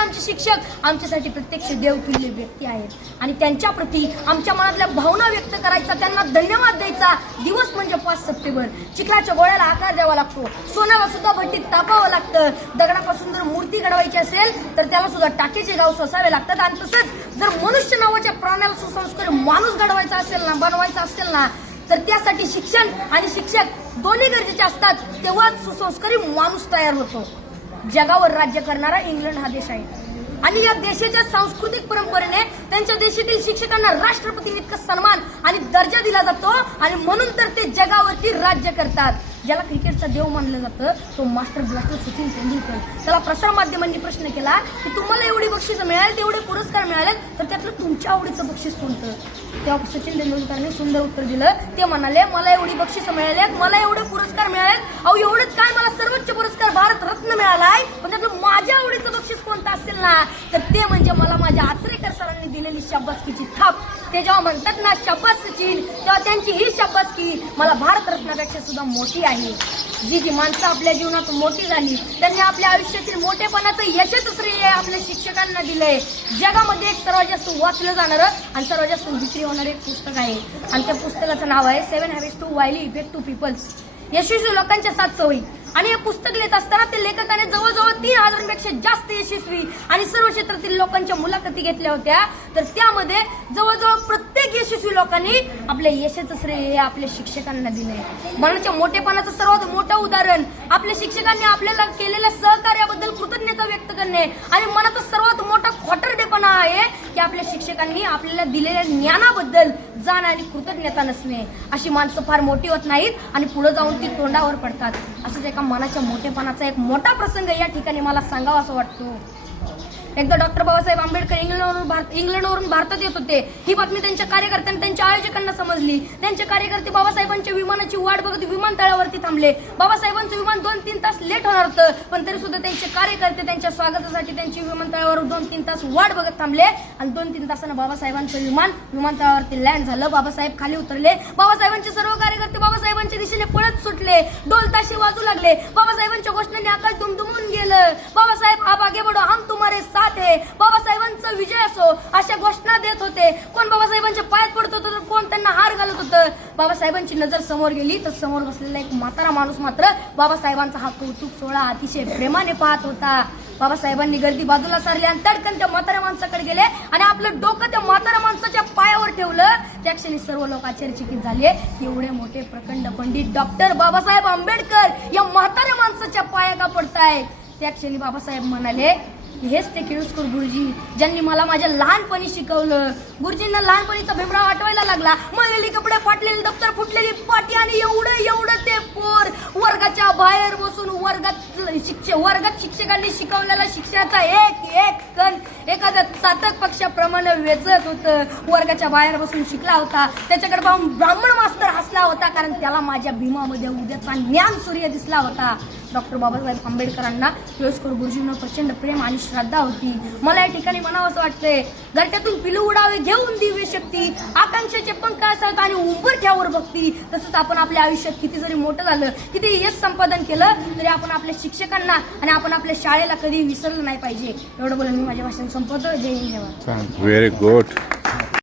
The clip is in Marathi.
आमचे शिक्षक आमच्यासाठी प्रत्यक्ष देवतुल्य व्यक्ती आहेत आणि त्यांच्या प्रती आमच्या मनातल्या भावना व्यक्त करायचा, त्यांना धन्यवाद द्यायचा दिवस म्हणजे 5 सप्टेंबर. चिखलाच्या गोळ्याला आकार द्यावा लागतो, सोन्याला सुद्धा भट्टीत तापावं लागतं, दगडापासून जर मूर्ती घडवायची असेल तर त्याला सुद्धा टाकेचे गाव सोसावे लागतात. आणि तसंच जर मनुष्य नावाच्या प्राण्याला सुसंस्कारी माणूस घडवायचा असेल ना, बनवायचा असेल ना, तर त्यासाठी शिक्षण आणि शिक्षक दोन्ही गरजेचे असतात, तेव्हाच सुसंस्कारी माणूस तयार होतो. जगावर राज्य करणारा इंग्लंड हा देश आहे आणि या देशाच्या सांस्कृतिक परंपरेने त्यांच्या देशातील शिक्षकांना राष्ट्रपतींइतका सन्मान आणि दर्जा दिला जातो आणि म्हणून तर ते जगावरती राज्य करतात. ज्याला क्रिकेटचा देव मानलं जातं तो मास्टर ब्लास्टर सचिन तेंडुलकर. त्याला प्रसार माध्यमांनी प्रश्न केला की तुम्हाला एवढी बक्षीस मिळाली, तेवढे पुरस्कार मिळाले, तर त्यातलं तुमच्या आवडीचं बक्षीस कोणतं? तेव्हा सचिन तेंडुलकरने सुंदर उत्तर दिलं. ते म्हणाले, मला एवढी बक्षीस मिळाली, मला एवढे पुरस्कार मिळालेत, अहो एवढंच काय, मला सर्वोच्च पुरस्कार भारत रत्न मिळालाय, पण त्यातलं माझ्या आवडीचं बक्षीस कोणतं असेल ना, तर ते म्हणजे मला माझ्या आचरेकर सरांनी दिलेली शाबासकीची थाप. ते जेव्हा म्हणतात ना शाबास सचिन, तेव्हा त्यांची ही शाबासकी मला भारत रत्नापेक्षा सुद्धा मोठी आहे. जी माणसं आपल्या जीवनात मोठी झाली त्यांनी आपल्या आयुष्यातील मोठेपणाचं यशच श्रेय आपल्या शिक्षकांना दिलंय. जगामध्ये एक सर्वात जास्त वाचलं जाणारं आणि सर्वात जास्त विक्री होणारं एक पुस्तक आहे आणि त्या पुस्तकाचं नाव आहे 7 Habits to Highly Effective People. यशस्वी लोकांच्या 7 सवयी. आणि हे पुस्तक लिहित असताना ते लेखकाने जवळजवळ 3000 पेक्षा जास्त यशस्वी आणि सर्व क्षेत्रातील लोकांच्या मुलाखती घेतल्या होत्या. तर त्यामध्ये जवळजवळ प्रत्येक यशस्वी लोकांनी आपल्या यशाचं श्रेय आपल्या शिक्षकांना दिलंय. मनाच्या मोठेपणाचं सर्वात मोठं उदाहरण आपल्या शिक्षकांनी आपल्याला केलेल्या सहकार्याबद्दल कृतज्ञता व्यक्त करणे आणि मनाचा सर्वात मोठा खोटरडेपणा आहे की आपल्या शिक्षकांनी आपल्याला दिलेल्या ज्ञानाबद्दल जाण आणि कृतज्ञता नसणे. अशी माणसं फार मोठी होत नाहीत आणि पुढे जाऊन ती तोंडावर पडतात. असंच एका मनाच्या मोठेपणाचा एक मोठा प्रसंग या ठिकाणी मला सांगावा असं वाटतो. एकदा डॉक्टर बाबासाहेब आंबेडकर इंग्लंडवरून भारतात येत होते. ही बातमी त्यांच्या कार्यकर्त्यांना, त्यांच्या आयोजकांना समजली. त्यांचे कार्यकर्ते बाबासाहेबांच्या विमानाची वाट बघत विमानतळावरती थांबले. बाबासाहेबांचं विमान 2-3 तास लेट होणार होतं, पण तरी सुद्धा त्यांचे कार्यकर्ते त्यांच्या स्वागतासाठी त्यांची विमानतळावर 2-3 तास वाट बघत थांबले आणि 2-3 तासानं बाबासाहेबांचं विमान विमानतळावरती लँड झालं. बाबासाहेब खाली उतरले. बाबासाहेबांचे सर्व कार्यकर्ते बाबासाहेबांच्या दिशेने पळत सुटले. ढोल ताशे वाजू लागले. बाबासाहेबांच्या घोषणाने आकाश दुमदुमून गेलं. बाबासाहेब आप आगे बढ़ो, हम तुम्हारे साथ है, बाबासाहेबांचा विजय असो अशा घोषणा देत होते. कोण बाबासाहेबांच्या पायात पडत होतं तर कोण त्यांना हार घालत होतं. बाबासाहेबांची नजर समोर गेली तर समोर बसलेला एक म्हातारा माणूस मात्र बाबासाहेबांचा हा कौतुक सोहळा अतिशय प्रेमाने पाहत होता. बाबासाहेबांनी गर्दी बाजूला सारली आणि तडकन त्या म्हाताऱ्या माणसाकडे गेले आणि आपलं डोकं त्या म्हाताऱ्या माणसाच्या पायावर ठेवलं. त्या क्षणी सर्व लोक आश्चर्यचकित झाले. एवढे मोठे प्रखंड पंडित डॉक्टर बाबासाहेब आंबेडकर या म्हाताऱ्या माणसाच्या पाया का पडतायत? त्या क्षणी बाबासाहेब म्हणाले, हेच ते केळुसकर गुरुजी ज्यांनी मला माझ्या लहानपणी शिकवलं. गुरुजींना लहानपणीचा भीमराव आठवायला लागला. मळलेली कपडे, फाटलेली दप्तर, फुटलेली पाटी आणि एवढं ते पोर वर्गाच्या बाहेर बसून वर्गात शिक्षकांनी शिकवलेला शिक्षणाचा एक कण एखाद्या चातक पक्षाप्रमाणे वेचत होतं. वर्गाच्या बाहेर बसून शिकला होता. त्याच्याकडे पाहून ब्राह्मण मास्तर हसला होता, कारण त्याला माझ्या भीमामध्ये उद्याचा ज्ञान सूर्य दिसला होता. डॉक्टर बाबासाहेब आंबेडकरांना केळुसकर गुरुजींवर प्रचंड प्रेम आणि श्रद्धा होती. मला या ठिकाणी म्हणावं असं वाटतंय, घरट्यातून पिलू उडावे घेऊन दिव्य शक्ती, आकांक्षाचे पंख असतात आणि उंबरठ्यावर भक्ती. तसंच आपण आपल्या आयुष्यात किती जरी मोठं झालं, किती यश संपादन केलं, तरी आपण आपल्या शिक्षकांना आणि आपण आपल्या शाळेला कधी विसरलं नाही पाहिजे. एवढं बोलून मी माझ्या भाषण संपवतो. जय हिंद. Very good.